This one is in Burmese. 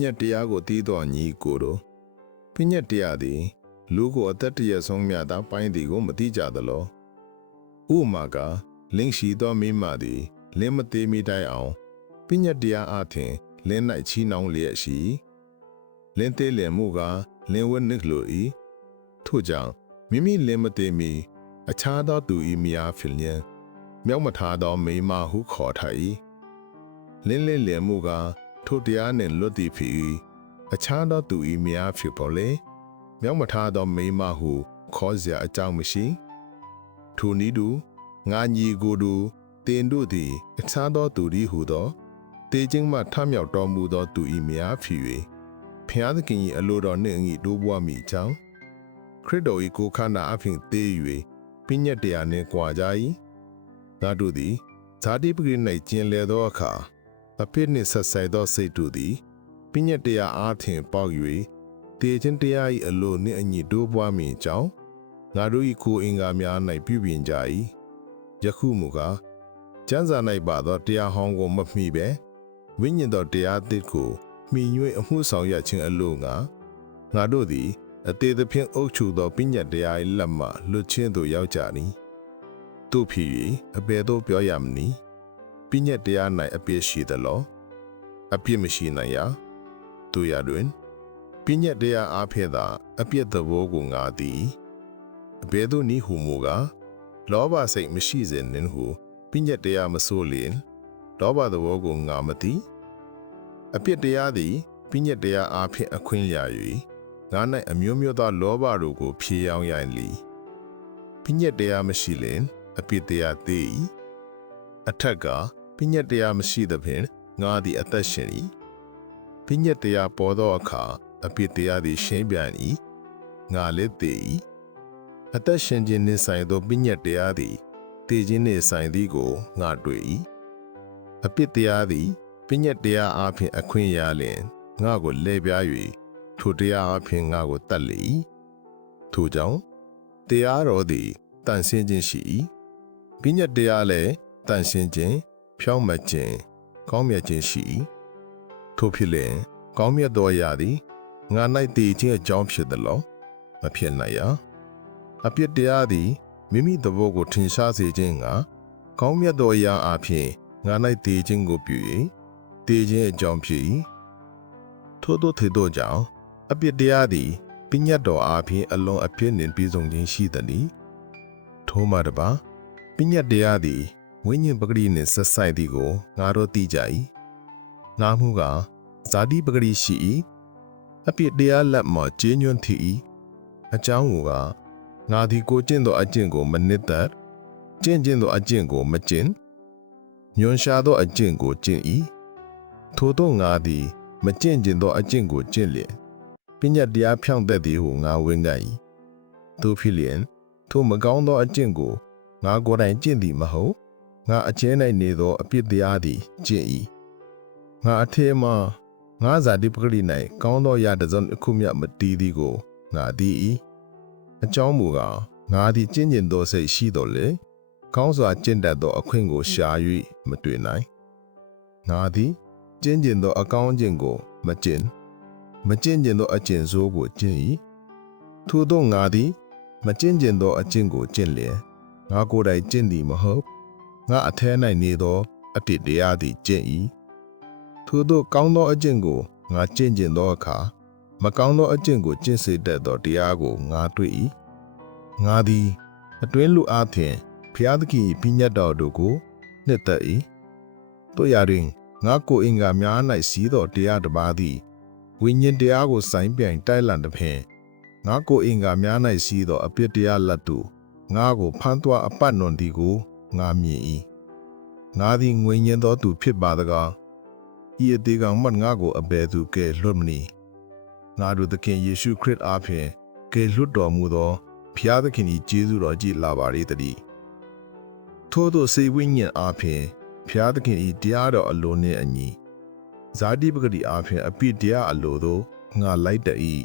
ညတ်တရားကိုတီးတော်ညီကိုတို့ပညတ်တရားသည်လူကိုအသက်တရဆုံးမြတ်သာပိုင်းသည်ကိုမတိကြသလောဥပမာကလင်းရှိသောမိမသည်လင်းမသေးမိတိုင်အောင်ပညတ်တရားအထင်လင်း၌ချီနှောင်းလျက်ရှိလင်းသေးလင်မှုကလင်းဝနစ်လိုဤထို့ကြောင့်မိမိလင်းမသေးမီအခြားသောသူဤမြားဖြစ်လျင်မြောက်မထားသောမိမဟုခေါ်ထား၏လင်းလင်းလင်မှုက ထိုတရားနှင့်လွတ်သည်ဖြစ်၏အခြားသောသူဤမြားဖြစ်ပေါ်လေမြောက်မထားသောမိမဟုခေါ်เสียအကြောင်းမရှိထိုနည်းတူငါညီကိုတို့တင်တို့သည်အခြားသောသူဤဟုသောတေခြင်းမှထမြောက်တော်မူသောသူဤမြားဖြစ်၍ဖျားသခင်၏အလိုတော်နှင့်အညီတိုးပွားမိကြောင်းခရစ်တော်၏ကိုယ်ခန္ဓာအဖင်သေး၍ပြည့်ညက်တရားနှင့်ကြွာကြ၏ငါတို့သည်ဇာတိပဂိ၌ကျင်လည်သောအခါ အဖြစ်နှင့်ဆက်ဆိုင်သောစိတ်တို့သည်ပြည့်ညက်တရားအားဖြင့်ပေါက်၍တေခြင်းတရား၏အလိုနှင့်အညီတိုးပွားမိကြောင်းငါတို့၏ကိုယ်အင်္ဂါများ၌ပြုပြင်ကြ၏ယခုမူကားကျမ်းစာ၌ပါသောတရားဟောင်းကိုမမှီပဲဝိညာဉ်တော်တရားသစ်ကိုမှီ၍အမှုဆောင်ရခြင်းအလို့ငါငါတို့သည်အသေးသဖြင့်အုပ်ချုပ်သောပညာတရား၏လက်မှလွတ်ချင်းသို့ရောက်ကြသည်တို့ဖြစ်၍အဘယ်သို့ပြောရမနည်း ပညာတရား၌အပြည့်ရှိသလောအပြည့်မရှိနိုင်ရာတို့ရတွင်ပညာတရားအားဖြင့်သာ အပြည့်သဘောကိုငါသည်အဘယ်သို့နည်းဟုမူကားလောဘစိတ်မရှိစေနှင့်ဟုပညာတရားမဆိုးလျင်လောဘသဘောကိုငါမသိအပြစ်တရားသည်ပညာတရားအားဖြင့်အခွင့်ရ၍ငါ၌အမျိုးမျိုးသောလောဘတို့ကို ဖြေရောင်းရန်လီပညာတရားမရှိလျင်အပြစ်တရားသေး၏အထက်က ပညာတရားမရှိသဖြင့်ငါသည်အသက်ရှင်၏ပညာတရားပေါ်သောအခါအပြစ်တရားသည်ရှင်းပြန်၏ငါလည်းသေး၏အသက်ရှင်ခြင်းနှင့်ဆိုင်သောပညာတရားသည်တည်ခြင်းနှင့်ဆိုင်သည်ကိုငါတွေ့၏အပြစ်တရားသည်ပညာတရားအားဖြင့်အခွင့်ရလျင်ငါကိုလဲပြား၍ထိုတရားအားဖြင့်ငါကိုတတ်လေ၏ထိုကြောင့်တရားတော်သည်တန်ဆင်းခြင်းရှိ၏ပညာတရားလည်းတန်ဆင်းခြင်း ဖြောင်းမတ်ခြင်းကောင်းမြတ်ခြင်းရှိ၏ထိုဖြစ်လျင်ကောင်းမြတ်သောအရာသည်ငါ၌တည်ခြင်းအကြောင်းဖြစ်သလောမဖြစ်နိုင်ရာအပြစ်တရားသည်မိမိသဘောကိုထင်ရှားစေခြင်းကကောင်းမြတ်သောအရာအဖြစ်ငါ၌တည်ခြင်းကိုပြု၍တည်ခြင်းအကြောင်းဖြစ်၏ထို့သောထေသောကြောင့်အပြစ်တရားသည်ပညတ်တော်အားဖြင့်အလွန်အပြည့်နှင့်ပြည့်စုံခြင်းရှိသည်။ထိုမှတပါပညတ်တရားသည် ဝိညာဉ်ပဂရိနှင့်ဆက်ဆိုင်သည်ကိုငါတို့သိကြ၏။ငါမှုကဇာတိပဂရိရှိ၏။အပြစ်တရားလက်မှကျင်းညွန့်သည့်၏။အကြောင်းမူကားငါသည်ကိုကျင့်သောအကျင့်ကိုမနစ်သက်ကျင့်ကျင့်သောအကျင့်ကိုမကျင့်ညွန်ရှာသောအကျင့်ကိုကျင့်၏ထို့သောငါသည်မကျင့်ကျင်သောအကျင့်ကိုကျင့်လျင်ပညာတရားဖြောင့်သက်သည်ဟုငါဝင်ကြ၏ထို့ဖြစ်လျင်ထိုမကောင်းသောအကျင့်ကိုငါကိုယ်တိုင်ကျင့်သည်မဟုတ် ငါအကျဉ်း၌နေသောအပြစ်တရားသည်ကျင့်၏ငါအထေမှငါဇာတိပဂရိ၌ကောင်းသောရတစုံတစ်ခုမျှမတည်သည်ကိုငါသိ၏အကြောင်းမူကားငါသည်ကျင့်ကျင်သောစိတ်ရှိတော်လေကောင်းစွာကျင့်တတ်သောအခွင့်ကိုရှာ၍မတွေ့နိုင်ငါသည်ကျင့်ကျင်သောအကောင်းကျင့်ကိုမကျင့်မကျင့်ကျင်သောအကျင့်ဆိုးကိုကျင့်၏ထို့သောငါသည် မကျင့်ကျင်သောအကျင့်ကိုကျင့်လျက်ငါကိုယ်တိုင်ကျင့်သည်မဟုတ် ငါအထဲ၌နေသောအပြစ်တရားသည်ကျင့်၏ထို့သောကောင်းသောအကျင့်ကိုငါကျင့်ကျင်သောအခါမကောင်းသောအကျင့်ကိုကျင့်စေတတ်သောတရားကိုငါတွေ့၏ငါသည်အတွင်းလူအားဖြင့်ဖျားသခင်ပြညတ်တော်တို့ကိုနှစ်သက်၏တို့ရာတွင်ငါကိုအင်္ဂါများ၌စီးသောတရားတစ်ပါးသည်ဝိညာဉ်တရားကိုဆိုင်ပြိုင်တိုက်လန့်သည်ဖြင့်ငါကိုအင်္ဂါများ၌စီးသောအပြစ်တရားလက်တို့ငါကိုဖမ်းသွားအပတ်နွန်သည်ကို ငါမြင်၏ငါသည်ငွေညင်သောသူဖြစ်ပါတကားဤအသေးကောင်မှငါကိုအဘယ်သူကဲလွတ်မည်ငါတို့သခင်ယေရှုခရစ်အားဖြင့်ကယ်လွတ်တော်မူသောဖျားသခင်၏ကျေးဇူးတော်ကြီးလာပါ၏တည်းထို့သောစေဝိညာဉ်အားဖြင့်ဖျားသခင်၏တရားတော်အလိုနှင့်အညီဇာတိပဂတိအားဖြင့်အပိတရားအလိုသို့ငါလိုက်တည်၏